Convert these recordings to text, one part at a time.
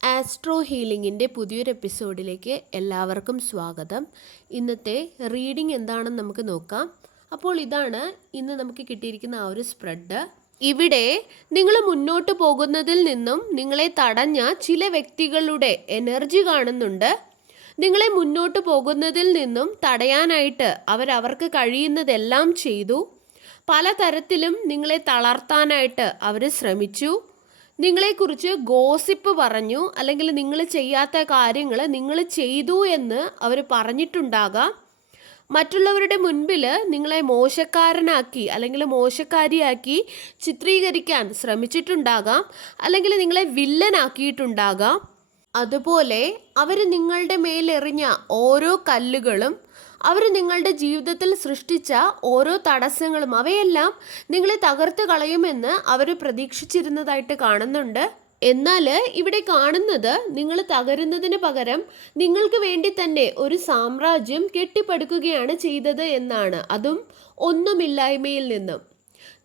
Astro ഹീലിംഗിൻ്റെ പുതിയൊരു എപ്പിസോഡിലേക്ക് എല്ലാവർക്കും സ്വാഗതം. ഇന്നത്തെ റീഡിംഗ് എന്താണെന്ന് നമുക്ക് നോക്കാം. അപ്പോൾ ഇതാണ് ഇന്ന് നമുക്ക് കിട്ടിയിരിക്കുന്ന ആ ഒരു സ്പ്രെഡ്. ഇവിടെ നിങ്ങൾ മുന്നോട്ട് പോകുന്നതിൽ നിന്നും നിങ്ങളെ തടഞ്ഞ ചില വ്യക്തികളുടെ എനർജി കാണുന്നുണ്ട്. നിങ്ങളെ മുന്നോട്ട് പോകുന്നതിൽ നിന്നും തടയാനായിട്ട് അവർക്ക് കഴിയുന്നതെല്ലാം ചെയ്തു. പലതരത്തിലും നിങ്ങളെ തളർത്താനായിട്ട് അവർ ശ്രമിച്ചു. നിങ്ങളെക്കുറിച്ച് ഗോസിപ്പ് പറഞ്ഞു, അല്ലെങ്കിൽ നിങ്ങൾ ചെയ്യാത്ത കാര്യങ്ങൾ നിങ്ങൾ ചെയ്തു എന്ന് അവർ പറഞ്ഞിട്ടുണ്ടാകാം. മറ്റുള്ളവരുടെ മുൻപിൽ നിങ്ങളെ മോശക്കാരനാക്കി അല്ലെങ്കിൽ മോശക്കാരിയാക്കി ചിത്രീകരിക്കാൻ ശ്രമിച്ചിട്ടുണ്ടാകാം, അല്ലെങ്കിൽ നിങ്ങളെ വില്ലനാക്കിയിട്ടുണ്ടാകാം. അതുപോലെ അവർ നിങ്ങളുടെ മേലെറിഞ്ഞ ഓരോ കല്ലുകളും, അവർ നിങ്ങളുടെ ജീവിതത്തിൽ സൃഷ്ടിച്ച ഓരോ തടസ്സങ്ങളും, അവയെല്ലാം നിങ്ങളെ തകർത്ത് കളയുമെന്ന് അവർ പ്രതീക്ഷിച്ചിരുന്നതായിട്ട് കാണുന്നുണ്ട്. എന്നാൽ ഇവിടെ കാണുന്നത് നിങ്ങൾ തകരുന്നതിന് പകരം നിങ്ങൾക്ക് വേണ്ടി തന്നെ ഒരു സാമ്രാജ്യം കെട്ടിപ്പടുക്കുകയാണ് ചെയ്തത് എന്നാണ്. അതും ഒന്നുമില്ലായ്മയിൽ നിന്നും.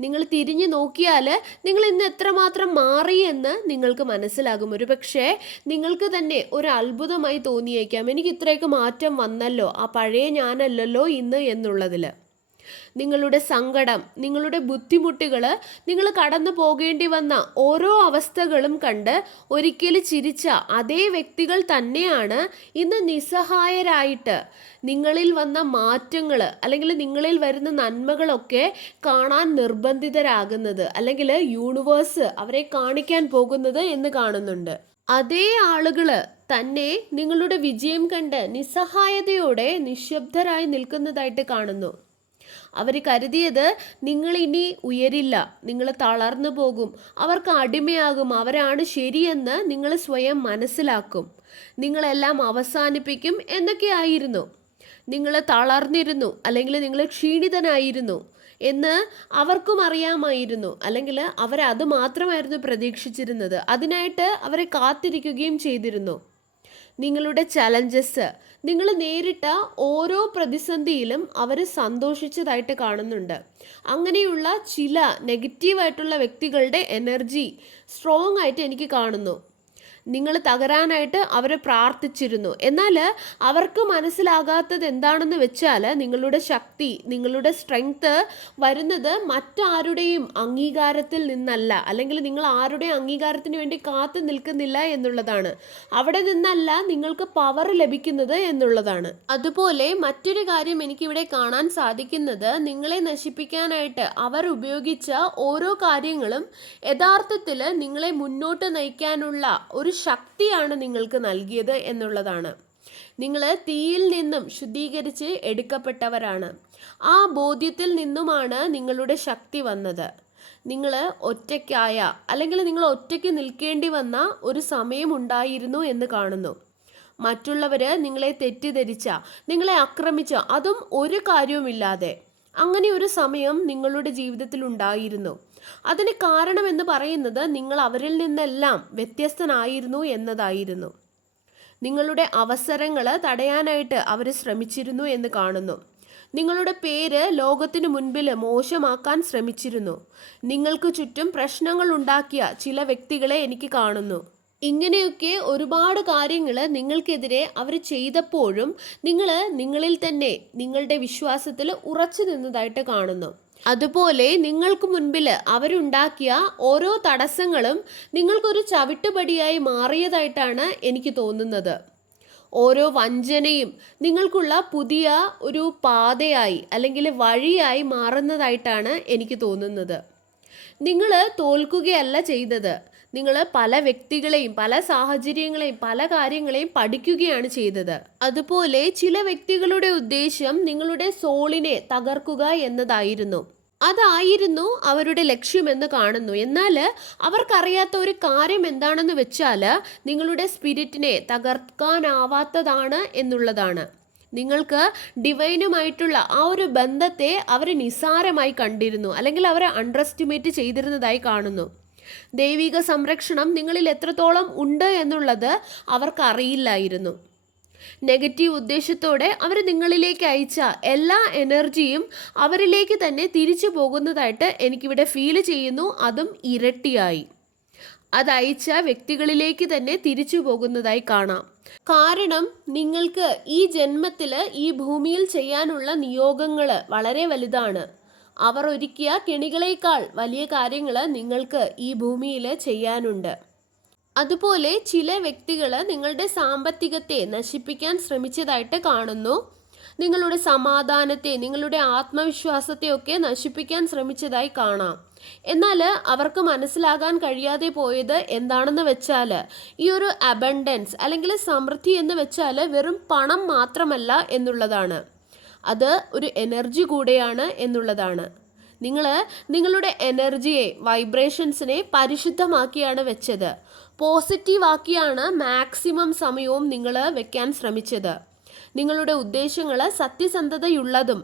നിങ്ങൾ തിരിഞ്ഞു നോക്കിയാൽ നിങ്ങൾ ഇന്ന് എത്രമാത്രം മാറി എന്ന് നിങ്ങൾക്ക് മനസ്സിലാകും. ഒരു പക്ഷേ നിങ്ങൾക്ക് തന്നെ ഒരു അത്ഭുതമായി തോന്നിയേക്കാം, എനിക്ക് ഇത്രയൊക്കെ മാറ്റം വന്നല്ലോ, ആ പഴയ ഞാനല്ലല്ലോ ഇന്ന് എന്നുള്ളതിൽ. നിങ്ങളുടെ സങ്കടം, നിങ്ങളുടെ ബുദ്ധിമുട്ടുകൾ, നിങ്ങൾ കടന്നു പോകേണ്ടി വന്ന ഓരോ അവസ്ഥകളും കണ്ട് ഒരിക്കൽ ചിരിച്ച അതേ വ്യക്തികൾ തന്നെയാണ് ഇന്ന് നിസ്സഹായരായിട്ട് നിങ്ങളിൽ വന്ന മാറ്റങ്ങൾ അല്ലെങ്കിൽ നിങ്ങളിൽ വരുന്ന നന്മകളൊക്കെ കാണാൻ നിർബന്ധിതരാകുന്നത്, അല്ലെങ്കിൽ യൂണിവേഴ്സ് അവരെ കാണിക്കാൻ പോകുന്നത് എന്ന് കാണുന്നുണ്ട്. അതേ ആളുകൾ തന്നെ നിങ്ങളുടെ വിജയം കണ്ട് നിസ്സഹായതയോടെ നിശബ്ദരായി നിൽക്കുന്നതായിട്ട് കാണുന്നു. അവർ കരുതിയത് നിങ്ങൾ ഇനി ഉയരില്ല, നിങ്ങൾ തളർന്നു പോകും, അവർക്ക് അടിമയാകും, അവരാണ് ശരിയെന്ന് നിങ്ങൾ സ്വയം മനസ്സിലാക്കും, നിങ്ങളെല്ലാം അവസാനിപ്പിക്കും എന്നൊക്കെയായിരുന്നു. നിങ്ങൾ തളർന്നിരുന്നു, അല്ലെങ്കിൽ നിങ്ങൾ ക്ഷീണിതനായിരുന്നു എന്ന് അവർക്കും അറിയാമായിരുന്നു, അല്ലെങ്കിൽ അവരത് മാത്രമായിരുന്നു പ്രതീക്ഷിച്ചിരുന്നത്. അതിനായിട്ട് അവരെ കാത്തിരിക്കുകയും ചെയ്തിരുന്നു. നിങ്ങളുടെ ചലഞ്ചസ്, നിങ്ങൾ നേരിട്ട ഓരോ പ്രതിസന്ധിയിലും അവർ സന്തോഷിച്ചതായിട്ട് കാണുന്നുണ്ട്. അങ്ങനെയുള്ള ചില നെഗറ്റീവായിട്ടുള്ള വ്യക്തികളുടെ എനർജി സ്ട്രോങ് ആയിട്ട് എനിക്ക് കാണുന്നു. നിങ്ങൾ തകരാനായിട്ട് അവരെ പ്രാർത്ഥിച്ചിരുന്നു. എന്നാൽ അവർക്ക് മനസ്സിലാകാത്തത് എന്താണെന്ന് വെച്ചാൽ നിങ്ങളുടെ ശക്തി, നിങ്ങളുടെ സ്ട്രെങ്ത് വരുന്നത് മറ്റാരുടെയും അംഗീകാരത്തിൽ നിന്നല്ല, അല്ലെങ്കിൽ നിങ്ങൾ ആരുടെയും അംഗീകാരത്തിന് വേണ്ടി കാത്തു നിൽക്കുന്നില്ല എന്നുള്ളതാണ്. അവിടെ നിന്നല്ല നിങ്ങൾക്ക് പവർ ലഭിക്കുന്നത് എന്നുള്ളതാണ്. അതുപോലെ മറ്റൊരു കാര്യം എനിക്കിവിടെ കാണാൻ സാധിക്കുന്നത്, നിങ്ങളെ നശിപ്പിക്കാനായിട്ട് അവർ ഉപയോഗിച്ച ഓരോ കാര്യങ്ങളും യഥാർത്ഥത്തിൽ നിങ്ങളെ മുന്നോട്ട് നയിക്കാനുള്ള ഒരു ശക്തിയാണ് നിങ്ങൾക്ക് നൽകിയത് എന്നുള്ളതാണ്. നിങ്ങൾ തീയിൽ നിന്നും ശുദ്ധീകരിച്ച് എടുക്കപ്പെട്ടവരാണ്. ആ ബോധ്യത്തിൽ നിന്നുമാണ് നിങ്ങളുടെ ശക്തി വന്നത്. നിങ്ങൾ ഒറ്റയ്ക്കായ, അല്ലെങ്കിൽ നിങ്ങൾ ഒറ്റയ്ക്ക് നിൽക്കേണ്ടി വന്ന ഒരു സമയമുണ്ടായിരുന്നു എന്ന് കാണുന്നു. മറ്റുള്ളവർ നിങ്ങളെ തെറ്റിദ്ധരിച്ച, നിങ്ങളെ ആക്രമിച്ച, അതും ഒരു കാര്യവുമില്ലാതെ അങ്ങനെ ഒരു സമയം നിങ്ങളുടെ ജീവിതത്തിൽ ഉണ്ടായിരുന്നു. അതിന് കാരണമെന്ന് പറയുന്നത് നിങ്ങൾ അവരിൽ നിന്നെല്ലാം വ്യത്യസ്തനായിരുന്നു എന്നതായിരുന്നു. നിങ്ങളുടെ അവസരങ്ങൾ തടയാനായിട്ട് അവർ ശ്രമിച്ചിരുന്നു എന്ന് കാണുന്നു. നിങ്ങളുടെ പേര് ലോകത്തിനു മുൻപിൽ മോശമാക്കാൻ ശ്രമിച്ചിരുന്നു. നിങ്ങൾക്ക് ചുറ്റും പ്രശ്നങ്ങൾ ഉണ്ടാക്കിയ ചില വ്യക്തികളെ എനിക്ക് കാണുന്നു. ഇങ്ങനെയൊക്കെ ഒരുപാട് കാര്യങ്ങൾ നിങ്ങൾക്കെതിരെ അവർ ചെയ്തപ്പോഴും നിങ്ങൾ നിങ്ങളിൽ തന്നെ നിങ്ങളുടെ വിശ്വാസത്തിൽ ഉറച്ചു നിന്നതായിട്ട് കാണുന്നു. അതുപോലെ നിങ്ങൾക്ക് മുൻപിൽ അവരുണ്ടാക്കിയ ഓരോ തടസ്സങ്ങളും നിങ്ങൾക്കൊരു ചവിട്ടുപടിയായി മാറിയതായിട്ടാണ് എനിക്ക് തോന്നുന്നത്. ഓരോ വഞ്ചനയും നിങ്ങൾക്കുള്ള പുതിയ ഒരു പാതയായി അല്ലെങ്കിൽ വഴിയായി മാറുന്നതായിട്ടാണ് എനിക്ക് തോന്നുന്നത്. നിങ്ങൾ തോൽക്കുകയല്ല ചെയ്തത്, നിങ്ങൾ പല വ്യക്തികളെയും, പല സാഹചര്യങ്ങളെയും, പല കാര്യങ്ങളെയും പഠിക്കുകയാണ് ചെയ്തത്. അതുപോലെ ചില വ്യക്തികളുടെ ഉദ്ദേശം നിങ്ങളുടെ സോളിനെ തകർക്കുക എന്നതായിരുന്നു. അതായിരുന്നു അവരുടെ ലക്ഷ്യമെന്ന് കാണുന്നു. എന്നാൽ അവർക്കറിയാത്ത ഒരു കാര്യം എന്താണെന്ന് വെച്ചാൽ നിങ്ങളുടെ സ്പിരിറ്റിനെ തകർക്കാനാവാത്തതാണ് എന്നുള്ളതാണ്. നിങ്ങൾക്ക് ഡിവൈനുമായിട്ടുള്ള ആ ഒരു ബന്ധത്തെ അവർ നിസ്സാരമായി കണ്ടിരുന്നു, അല്ലെങ്കിൽ അവരെ അണ്ടർ എസ്റ്റിമേറ്റ് ചെയ്തിരുന്നതായി കാണുന്നു. ദൈവിക സംരക്ഷണം നിങ്ങളിൽ എത്രത്തോളം ഉണ്ട് എന്നുള്ളത് അവർക്കറിയില്ലായിരുന്നു. നെഗറ്റീവ് ഉദ്ദേശത്തോടെ അവർ നിങ്ങളിലേക്ക് അയച്ച എല്ലാ എനർജിയും അവരിലേക്ക് തന്നെ തിരിച്ചു പോകുന്നതായിട്ട് എനിക്കിവിടെ ഫീൽ ചെയ്യുന്നു, അതും ഇരട്ടിയായി. അതയച്ച വ്യക്തികളിലേക്ക് തന്നെ തിരിച്ചു പോകുന്നതായി കാണാം. കാരണം നിങ്ങൾക്ക് ഈ ജന്മത്തിൽ ഈ ഭൂമിയിൽ ചെയ്യാനുള്ള നിയോഗങ്ങൾ വളരെ വലുതാണ്. അവർ ഒരുക്കിയ കെണികളേക്കാൾ വലിയ കാര്യങ്ങൾ നിങ്ങൾക്ക് ഈ ഭൂമിയിൽ ചെയ്യാനുണ്ട്. അതുപോലെ ചില വ്യക്തികൾ നിങ്ങളുടെ സാമ്പത്തികത്തെ നശിപ്പിക്കാൻ ശ്രമിച്ചതായിട്ട് കാണുന്നു. നിങ്ങളുടെ സമാധാനത്തെ, നിങ്ങളുടെ ആത്മവിശ്വാസത്തെ ഒക്കെ നശിപ്പിക്കാൻ ശ്രമിച്ചതായി കാണാം. എന്നാൽ അവർക്ക് മനസ്സിലാകാൻ കഴിയാതെ പോയത് എന്താണെന്ന് വെച്ചാൽ, ഈ ഒരു അബണ്ടൻസ് അല്ലെങ്കിൽ സമൃദ്ധി എന്ന് വെച്ചാൽ വെറും പണം മാത്രമല്ല എന്നുള്ളതാണ്. അത് ഒരു എനർജി കൂടെയാണ് എന്നുള്ളതാണ്. നിങ്ങളുടെ എനർജിയെ, വൈബ്രേഷൻസിനെ പരിശുദ്ധമാക്കിയാണ് വെച്ചത്. പോസിറ്റീവ് ആക്കിയാണ് മാക്സിമം സമയവും നിങ്ങൾ വെക്കാൻ ശ്രമിച്ചത്. നിങ്ങളുടെ ഉദ്ദേശങ്ങൾ സത്യസന്ധതയുള്ളതും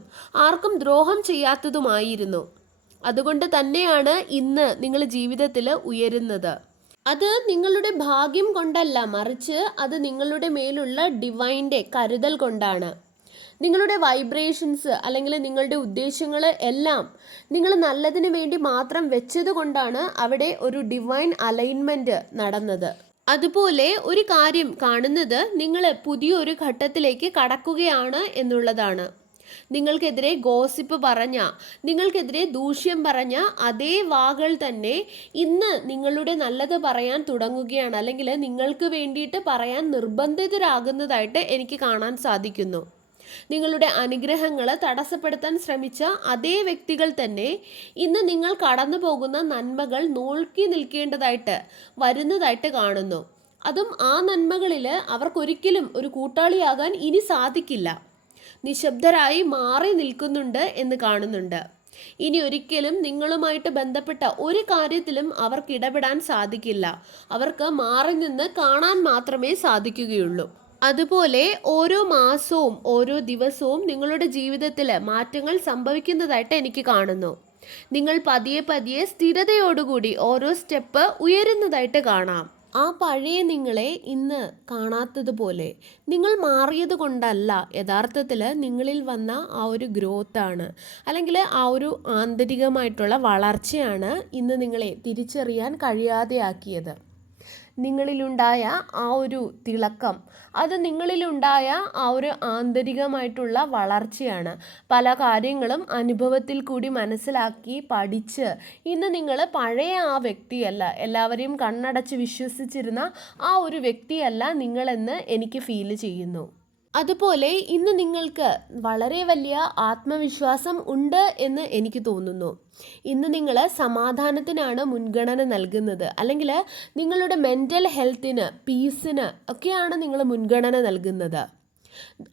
ആർക്കും ദ്രോഹം ചെയ്യാത്തതുമായിരുന്നു. അതുകൊണ്ട് തന്നെയാണ് ഇന്ന് നിങ്ങൾ ജീവിതത്തിൽ ഉയരുന്നത്. അത് നിങ്ങളുടെ ഭാഗ്യം കൊണ്ടല്ല, മറിച്ച് അത് നിങ്ങളുടെ മേലുള്ള ഡിവൈൻ്റെ കരുതൽ കൊണ്ടാണ്. നിങ്ങളുടെ വൈബ്രേഷൻസ് അല്ലെങ്കിൽ നിങ്ങളുടെ ഉദ്ദേശങ്ങൾ എല്ലാം നിങ്ങൾ നല്ലതിന് വേണ്ടി മാത്രം വെച്ചത് കൊണ്ടാണ് അവിടെ ഒരു ഡിവൈൻ അലൈൻമെൻറ്റ് നടന്നത്. അതുപോലെ ഒരു കാര്യം കാണുന്നത്, നിങ്ങൾ പുതിയൊരു ഘട്ടത്തിലേക്ക് കടക്കുകയാണ് എന്നുള്ളതാണ്. നിങ്ങൾക്കെതിരെ ഗോസിപ്പ് പറഞ്ഞ, നിങ്ങൾക്കെതിരെ ദൂഷ്യം പറഞ്ഞ അതേ വാകൾ തന്നെ ഇന്ന് നിങ്ങളുടെ നല്ലത് പറയാൻ തുടങ്ങുകയാണ്, അല്ലെങ്കിൽ നിങ്ങൾക്ക് വേണ്ടിയിട്ട് പറയാൻ നിർബന്ധിതരാകുന്നതായിട്ട് എനിക്ക് കാണാൻ സാധിക്കുന്നു. നിങ്ങളുടെ അനുഗ്രഹങ്ങൾ തടസ്സപ്പെടുത്താൻ ശ്രമിച്ച അതേ വ്യക്തികൾ തന്നെ ഇന്ന് നിങ്ങൾ കടന്നു പോകുന്ന നന്മകൾ നോക്കി നിൽക്കേണ്ടതായിട്ട് വരുന്നതായിട്ട് കാണുന്നു. അതും ആ നന്മകളിൽ അവർക്കൊരിക്കലും ഒരു കൂട്ടാളിയാകാൻ ഇനി സാധിക്കില്ല. നിശബ്ദരായി മാറി നിൽക്കുന്നുണ്ട് എന്ന് കാണുന്നുണ്ട്. ഇനി ഒരിക്കലും നിങ്ങളുമായിട്ട് ബന്ധപ്പെട്ട ഒരു കാര്യത്തിലും അവർക്ക് ഇടപെടാൻ സാധിക്കില്ല. അവർക്ക് മാറി നിന്ന് കാണാൻ മാത്രമേ സാധിക്കുകയുള്ളൂ. അതുപോലെ ഓരോ മാസവും ഓരോ ദിവസവും നിങ്ങളുടെ ജീവിതത്തിൽ മാറ്റങ്ങൾ സംഭവിക്കുന്നതായിട്ട് എനിക്ക് കാണുന്നു. നിങ്ങൾ പതിയെ പതിയെ സ്ഥിരതയോടുകൂടി ഓരോ സ്റ്റെപ്പ് ഉയരുന്നതായിട്ട് കാണാം. ആ പഴയ നിങ്ങളെ ഇന്ന് കാണാത്തതുപോലെ നിങ്ങൾ മാറിയത് കൊണ്ടല്ല, യഥാർത്ഥത്തിൽ നിങ്ങളിൽ വന്ന ആ ഒരു ഗ്രോത്താണ്, അല്ലെങ്കിൽ ആ ഒരു ആന്തരികമായിട്ടുള്ള വളർച്ചയാണ് ഇന്ന് നിങ്ങളെ തിരിച്ചറിയാൻ കഴിയാതെയാക്കിയത്. നിങ്ങളിലുണ്ടായ ആ ഒരു തിളക്കം, അത് നിങ്ങളിലുണ്ടായ ആ ഒരു ആന്തരികമായിട്ടുള്ള വളർച്ചയാണ്. പല കാര്യങ്ങളും അനുഭവത്തിൽ കൂടി മനസ്സിലാക്കി പഠിച്ച് ഇന്ന് നിങ്ങൾ പഴയ ആ വ്യക്തിയല്ല, എല്ലാവരെയും കണ്ണടച്ച് വിശ്വസിച്ചിരുന്ന ആ ഒരു വ്യക്തിയല്ല നിങ്ങളെന്ന് എനിക്ക് ഫീൽ ചെയ്യുന്നു. അതുപോലെ ഇന്ന് നിങ്ങൾക്ക് വളരെ വലിയ ആത്മവിശ്വാസം ഉണ്ട് എന്ന് എനിക്ക് തോന്നുന്നു. ഇന്ന് നിങ്ങൾ സമാധാനത്തിനാണ് മുൻഗണന നൽകുന്നത്, അല്ലെങ്കിൽ നിങ്ങളുടെ മെൻ്റൽ ഹെൽത്തിന്, പീസിന് ഒക്കെയാണ് നിങ്ങൾ മുൻഗണന നൽകുന്നത്.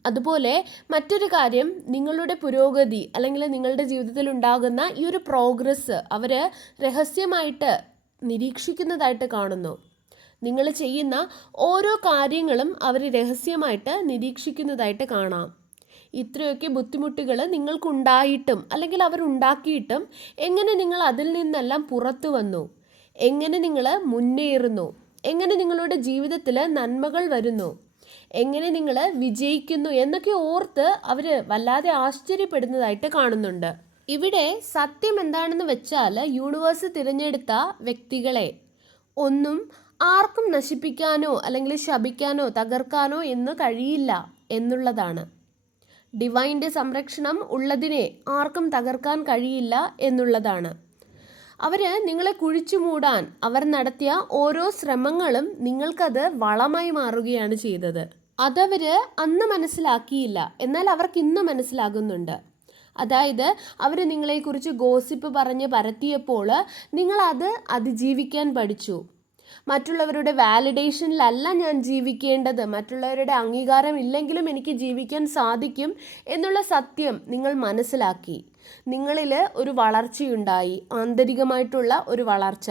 അതുപോലെ മറ്റൊരു കാര്യം, നിങ്ങളുടെ പുരോഗതി അല്ലെങ്കിൽ നിങ്ങളുടെ ജീവിതത്തിൽ ഉണ്ടാകുന്ന ഈ ഒരു പ്രോഗ്രസ് അവർ രഹസ്യമായിട്ട് നിരീക്ഷിക്കുന്നതായിട്ട് കാണുന്നു. നിങ്ങൾ ചെയ്യുന്ന ഓരോ കാര്യങ്ങളും അവർ രഹസ്യമായിട്ട് നിരീക്ഷിക്കുന്നതായിട്ട് കാണാം. ഇത്രയൊക്കെ ബുദ്ധിമുട്ടുകൾ നിങ്ങൾക്കുണ്ടായിട്ടും അല്ലെങ്കിൽ അവരുണ്ടാക്കിയിട്ടും എങ്ങനെ നിങ്ങൾ അതിൽ നിന്നെല്ലാം പുറത്തു വന്നു, എങ്ങനെ നിങ്ങൾ മുന്നേറുന്നു, എങ്ങനെ നിങ്ങളുടെ ജീവിതത്തിൽ നന്മകൾ വരുന്നു, എങ്ങനെ നിങ്ങൾ വിജയിക്കുന്നു എന്നൊക്കെ ഓർത്ത് അവർ വല്ലാതെ ആശ്ചര്യപ്പെടുന്നതായിട്ട് കാണുന്നുണ്ട്. ഇവിടെ സത്യം എന്താണെന്ന് വെച്ചാൽ, യൂണിവേഴ്സ് തിരഞ്ഞെടുത്ത വ്യക്തികളെ ഒന്നും ആർക്കും നശിപ്പിക്കാനോ അല്ലെങ്കിൽ ശപിക്കാനോ തകർക്കാനോ എന്ന് കഴിയില്ല എന്നുള്ളതാണ്. ഡിവൈൻ്റെ സംരക്ഷണം ഉള്ളതിനെ ആർക്കും തകർക്കാൻ കഴിയില്ല എന്നുള്ളതാണ്. അവർ നിങ്ങളെ കുഴിച്ചു മൂടാൻ അവർ നടത്തിയ ഓരോ ശ്രമങ്ങളും നിങ്ങൾക്കത് വളമായി മാറുകയാണ് ചെയ്തത്. അതവർ അന്ന് മനസ്സിലാക്കിയില്ല, എന്നാൽ അവർക്ക് ഇന്ന് മനസ്സിലാകുന്നുണ്ട്. അതായത് അവർ നിങ്ങളെക്കുറിച്ച് ഗോസിപ്പ് പറഞ്ഞ് പരത്തിയപ്പോൾ നിങ്ങളത് അതിജീവിക്കാൻ പഠിച്ചു. മറ്റുള്ളവരുടെ വാലിഡേഷനിലല്ല ഞാൻ ജീവിക്കേണ്ടത്, മറ്റുള്ളവരുടെ അംഗീകാരം ഇല്ലെങ്കിലും എനിക്ക് ജീവിക്കാൻ സാധിക്കും എന്നുള്ള സത്യം നിങ്ങൾ മനസ്സിലാക്കി. നിങ്ങളിൽ ഒരു വളർച്ചയുണ്ടായി, ആന്തരികമായിട്ടുള്ള ഒരു വളർച്ച.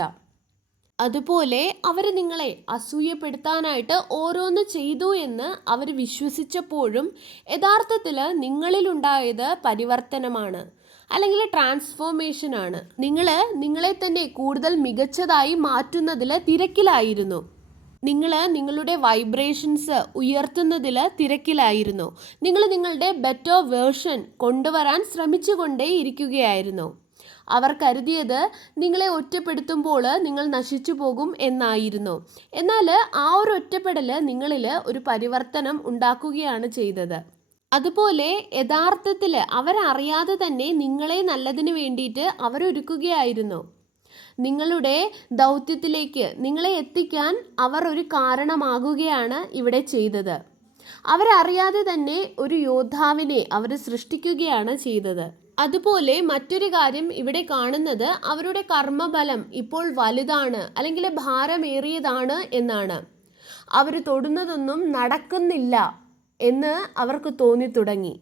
അതുപോലെ അവർ നിങ്ങളെ അസൂയപ്പെടുത്താനായിട്ട് ഓരോന്ന് ചെയ്തു എന്ന് അവർ വിശ്വസിച്ചപ്പോഴും യഥാർത്ഥത്തിൽ നിങ്ങളിലുണ്ടായത് പരിവർത്തനമാണ്, അല്ലെങ്കിൽ ട്രാൻസ്ഫോർമേഷനാണ്. നിങ്ങളെ തന്നെ കൂടുതൽ മികച്ചതായി മാറ്റുന്നതിൽ തിരക്കിലായിരുന്നു. നിങ്ങളുടെ വൈബ്രേഷൻസ് ഉയർത്തുന്നതിൽ തിരക്കിലായിരുന്നു. നിങ്ങളുടെ ബെറ്റർ വേർഷൻ കൊണ്ടുവരാൻ ശ്രമിച്ചുകൊണ്ടേ ഇരിക്കുകയായിരുന്നു. അവർ കരുതിയത് നിങ്ങളെ ഒറ്റപ്പെടുത്തുമ്പോൾ നിങ്ങൾ നശിച്ചു പോകും എന്നായിരുന്നു. എന്നാൽ ആ ഒരു ഒറ്റപ്പെടൽ നിങ്ങളിൽ ഒരു പരിവർത്തനം ഉണ്ടാക്കുകയാണ് ചെയ്തത്. അതുപോലെ യഥാർത്ഥത്തിൽ അവരറിയാതെ തന്നെ നിങ്ങളെ നല്ലതിന് വേണ്ടിയിട്ട് അവരൊരുക്കുകയായിരുന്നു. നിങ്ങളുടെ ദൗത്യത്തിലേക്ക് നിങ്ങളെ എത്തിക്കാൻ അവർ ഒരു കാരണമാകുകയാണ് ഇവിടെ ചെയ്തത്. അവരറിയാതെ തന്നെ ഒരു യോദ്ധാവിനെ അവർ സൃഷ്ടിക്കുകയാണ് ചെയ്തത്. അതുപോലെ മറ്റൊരു കാര്യം ഇവിടെ കാണുന്നത് അവരുടെ കർമ്മഫലം ഇപ്പോൾ വലുതാണ് അല്ലെങ്കിൽ ഭാരമേറിയതാണ് എന്നാണ്. അവർ തൊടുന്നതൊന്നും നടക്കുന്നില്ല എന്ന് അവർക്ക് തോന്നി തുടങ്ങി.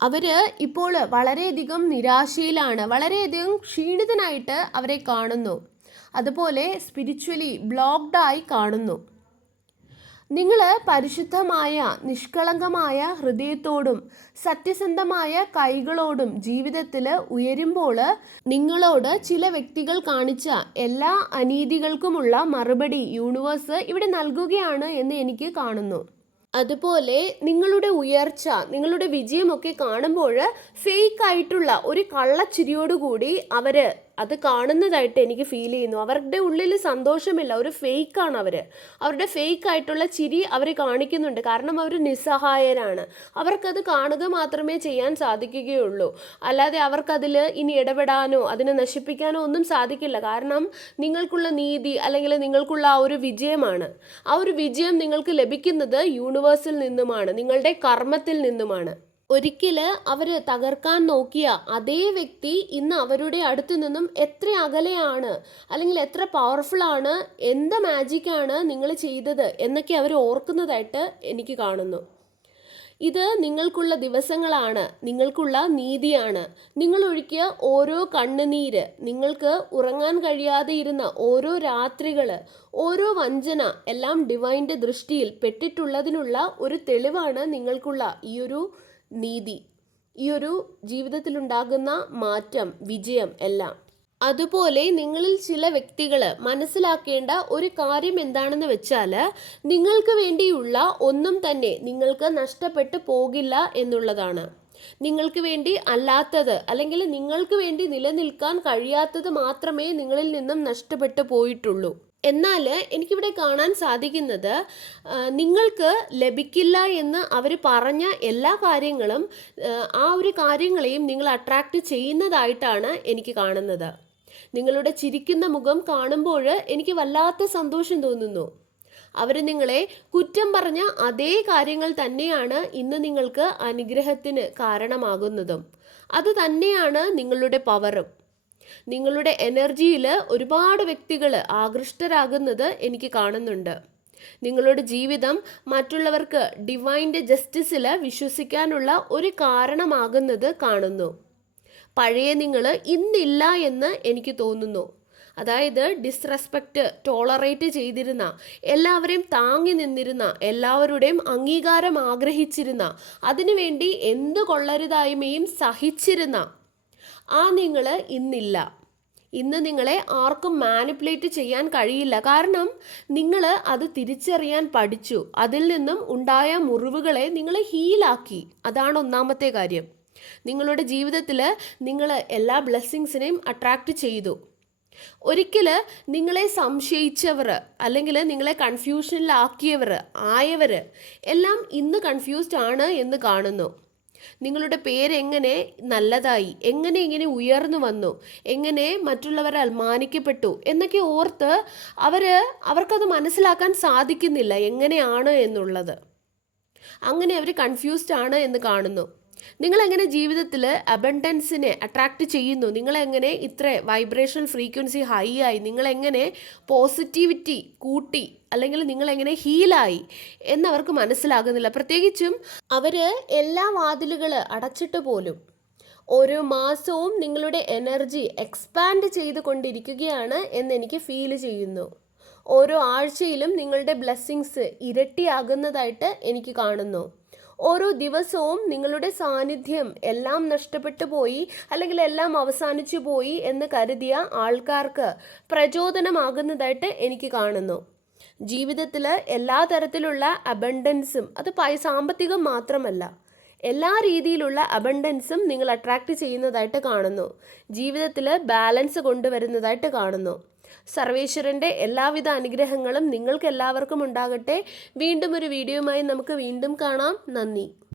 അവർ ഇപ്പോൾ വളരെയധികം നിരാശയിലാണ്, വളരെയധികം ക്ഷീണിതനായിട്ട് അവരെ കാണുന്നു. അതുപോലെ സ്പിരിച്വലി ബ്ലോക്ക്ഡായി കാണുന്നു. നിങ്ങൾ പരിശുദ്ധമായ നിഷ്കളങ്കമായ ഹൃദയത്തോടും സത്യസന്ധമായ കൈകളോടും ജീവിതത്തിൽ ഉയരുമ്പോൾ നിങ്ങളോട് ചില വ്യക്തികൾ കാണിച്ച എല്ലാ അനീതികൾക്കുമുള്ള മറുപടി യൂണിവേഴ്സ് ഇവിടെ നൽകുകയാണ് എന്ന് എനിക്ക് കാണുന്നു. അതുപോലെ നിങ്ങളുടെ ഉയർച്ച, നിങ്ങളുടെ വിജയമൊക്കെ കാണുമ്പോൾ ഫേക്ക് ആയിട്ടുള്ള ഒരു കള്ളച്ചിരിയോടുകൂടി അവർ അത് കാണുന്നതായിട്ട് എനിക്ക് ഫീൽ ചെയ്യുന്നു. അവരുടെ ഉള്ളിൽ സന്തോഷമില്ല, ഒരു ഫേക്കാണ് അവരുടെ ഫേക്ക് ആയിട്ടുള്ള ചിരി അവർ കാണിക്കുന്നുണ്ട്. കാരണം അവർ നിസ്സഹായരാണ്. അവർക്കത് കാണുക മാത്രമേ ചെയ്യാൻ സാധിക്കുകയുള്ളൂ. അല്ലാതെ അവർക്കതിൽ ഇനി ഇടപെടാനോ അതിനെ നശിപ്പിക്കാനോ ഒന്നും സാധിക്കില്ല. കാരണം നിങ്ങൾക്കുള്ള നീതി അല്ലെങ്കിൽ നിങ്ങൾക്കുള്ള ആ ഒരു വിജയമാണ്. ആ ഒരു വിജയം നിങ്ങൾക്ക് ലഭിക്കുന്നത് യൂണിവേഴ്സിൽ നിന്നുമാണ്, നിങ്ങളുടെ കർമ്മത്തിൽ നിന്നുമാണ്. ഒരിക്കൽ അവർ തകർക്കാൻ നോക്കിയ അതേ വ്യക്തി ഇന്ന് അവരുടെ അടുത്ത് നിന്നും എത്ര അകലെയാണ്, അല്ലെങ്കിൽ എത്ര പവർഫുൾ ആണ്, എന്ത് മാജിക്കാണ് നിങ്ങൾ ചെയ്തത് എന്നൊക്കെ അവർ ഓർക്കുന്നതായിട്ട് എനിക്ക് കാണുന്നു. ഇത് നിങ്ങൾക്കുള്ള ദിവസങ്ങളാണ്, നിങ്ങൾക്കുള്ള നീതിയാണ്. നിങ്ങൾ ഒഴുക്കിയ ഓരോ കണ്ണുനീര്, നിങ്ങൾക്ക് ഉറങ്ങാൻ കഴിയാതെ ഇരുന്ന ഓരോ രാത്രികൾ, ഓരോ വഞ്ചന എല്ലാം ഡിവൈൻ്റെ ദൃഷ്ടിയിൽ പെട്ടിട്ടുള്ളതിനുള്ള ഒരു തെളിവാണ് നിങ്ങൾക്കുള്ള ഈ ഒരു നീതി, ഈ ഒരു ജീവിതത്തിലുണ്ടാകുന്ന മാറ്റം, വിജയം എല്ലാം. അതുപോലെ നിങ്ങളിൽ ചില വ്യക്തികൾ മനസ്സിലാക്കേണ്ട ഒരു കാര്യം എന്താണെന്ന് വെച്ചാൽ, നിങ്ങൾക്ക് വേണ്ടിയുള്ള ഒന്നും തന്നെ നിങ്ങൾക്ക് നഷ്ടപ്പെട്ടു പോകില്ല എന്നുള്ളതാണ്. നിങ്ങൾക്ക് വേണ്ടി അല്ലാത്തത് അല്ലെങ്കിൽ നിങ്ങൾക്ക് വേണ്ടി നിലനിൽക്കാൻ കഴിയാത്തത് മാത്രമേ നിങ്ങളിൽ നിന്നും നഷ്ടപ്പെട്ടു പോയിട്ടുള്ളൂ. എന്നാൽ എനിക്കിവിടെ കാണാൻ സാധിക്കുന്നത് നിങ്ങൾക്ക് ലഭിക്കില്ല എന്ന് അവർ പറഞ്ഞ എല്ലാ കാര്യങ്ങളും, ആ ഒരു കാര്യങ്ങളെയും നിങ്ങൾ അട്രാക്റ്റ് ചെയ്യുന്നതായിട്ടാണ് എനിക്ക് കാണുന്നത്. നിങ്ങളുടെ ചിരിക്കുന്ന മുഖം കാണുമ്പോൾ എനിക്ക് വല്ലാത്ത സന്തോഷം തോന്നുന്നു. അവർ നിങ്ങളെ കുറ്റം പറഞ്ഞ അതേ കാര്യങ്ങൾ തന്നെയാണ് ഇന്ന് നിങ്ങൾക്ക് അനുഗ്രഹത്തിന് കാരണമാകുന്നതും. അത് തന്നെയാണ് നിങ്ങളുടെ പവറും. നിങ്ങളുടെ എനർജിയിൽ ഒരുപാട് വ്യക്തികൾ ആകൃഷ്ടരാകുന്നത് എനിക്ക് കാണുന്നുണ്ട്. നിങ്ങളുടെ ജീവിതം മറ്റുള്ളവർക്ക് ഡിവൈൻ്റെ ജസ്റ്റിസിൽ വിശ്വസിക്കാനുള്ള ഒരു കാരണമാകുന്നത് കാണുന്നു. പഴയ നിങ്ങൾ ഇന്നില്ല എന്ന് എനിക്ക് തോന്നുന്നു. അതായത് ഡിസ്റെസ്പെക്റ്റ് ടോളറേറ്റ് ചെയ്തിരുന്ന, എല്ലാവരെയും താങ്ങി നിന്നിരുന്ന, എല്ലാവരുടെയും അംഗീകാരം ആഗ്രഹിച്ചിരുന്ന, അതിനുവേണ്ടി എന്ത് കൊള്ളരുതായ്മയും സഹിച്ചിരുന്ന ആ നിങ്ങൾ ഇന്നില്ല. ഇന്ന് നിങ്ങളെ ആർക്കും മാനിപ്പുലേറ്റ് ചെയ്യാൻ കഴിയില്ല. കാരണം നിങ്ങൾ അത് തിരിച്ചറിയാൻ പഠിച്ചു. അതിൽ നിന്നും ഉണ്ടായ മുറിവുകളെ നിങ്ങൾ ഹീലാക്കി. അതാണ് ഒന്നാമത്തെ കാര്യം. നിങ്ങളുടെ ജീവിതത്തിൽ നിങ്ങൾ എല്ലാ ബ്ലെസ്സിങ്സിനെയും അട്രാക്റ്റ് ചെയ്തു. ഒരിക്കൽ നിങ്ങളെ സംശയിച്ചവർ അല്ലെങ്കിൽ നിങ്ങളെ കൺഫ്യൂഷനിലാക്കിയവർ ആയവർ എല്ലാം ഇന്ന് കൺഫ്യൂസ്ഡ് ആണ് എന്ന് കാണുന്നു. നിങ്ങളുടെ പേരെങ്ങനെ നല്ലതായി, എങ്ങനെ ഇങ്ങനെ ഉയർന്നു വന്നു, എങ്ങനെ മറ്റുള്ളവരാൽ മാനിക്കപ്പെട്ടു എന്നൊക്കെ ഓർത്ത് അവർക്കത് മനസ്സിലാക്കാൻ സാധിക്കുന്നില്ല എങ്ങനെയാണ് എന്നുള്ളത്. അങ്ങനെ അവർ കൺഫ്യൂസ്ഡ് ആണ് എന്ന് കാണുന്നു. നിങ്ങളെങ്ങനെ ജീവിതത്തിൽ അബണ്ടൻസിനെ അട്രാക്റ്റ് ചെയ്യുന്നു, നിങ്ങളെങ്ങനെ ഇത്ര വൈബ്രേഷണൽ ഫ്രീക്വൻസി ഹൈ ആയി, നിങ്ങളെങ്ങനെ പോസിറ്റിവിറ്റി കൂട്ടി, അല്ലെങ്കിൽ നിങ്ങളെങ്ങനെ ഹീലായി എന്നവർക്ക് മനസ്സിലാകുന്നില്ല. പ്രത്യേകിച്ചും അവർ എല്ലാ വാതിലുകൾ അടച്ചിട്ട് പോലും ഓരോ മാസവും നിങ്ങളുടെ എനർജി എക്സ്പാൻഡ് ചെയ്തുകൊണ്ടിരിക്കുകയാണ് എന്നെനിക്ക് ഫീൽ ചെയ്യുന്നു. ഓരോ ആഴ്ചയിലും നിങ്ങളുടെ ബ്ലെസ്സിങ്സ് ഇരട്ടിയാകുന്നതായിട്ട് എനിക്ക് കാണുന്നു. ഓരോ ദിവസവും നിങ്ങളുടെ സാന്നിധ്യം എല്ലാം നഷ്ടപ്പെട്ടു പോയി അല്ലെങ്കിൽ എല്ലാം അവസാനിച്ചു പോയി എന്ന് കരുതിയ ആൾക്കാർക്ക് പ്രചോദനമാകുന്നതായിട്ട് എനിക്ക് കാണുന്നു. ജീവിതത്തിൽ എല്ലാ തരത്തിലുള്ള അബണ്ടൻസും, അത് സാമ്പത്തികം മാത്രമല്ല, എല്ലാ രീതിയിലുള്ള അബണ്ടൻസും നിങ്ങൾ അട്രാക്റ്റ് ചെയ്യുന്നതായിട്ട് കാണുന്നു. ജീവിതത്തിൽ ബാലൻസ് കൊണ്ടുവരുന്നതായിട്ട് കാണുന്നു. സർവേശ്വരൻ്റെ എല്ലാവിധ അനുഗ്രഹങ്ങളും നിങ്ങൾക്ക് എല്ലാവർക്കും ഉണ്ടാകട്ടെ. വീണ്ടും ഒരു വീഡിയോയുമായി നമുക്ക് വീണ്ടും കാണാം. നന്ദി.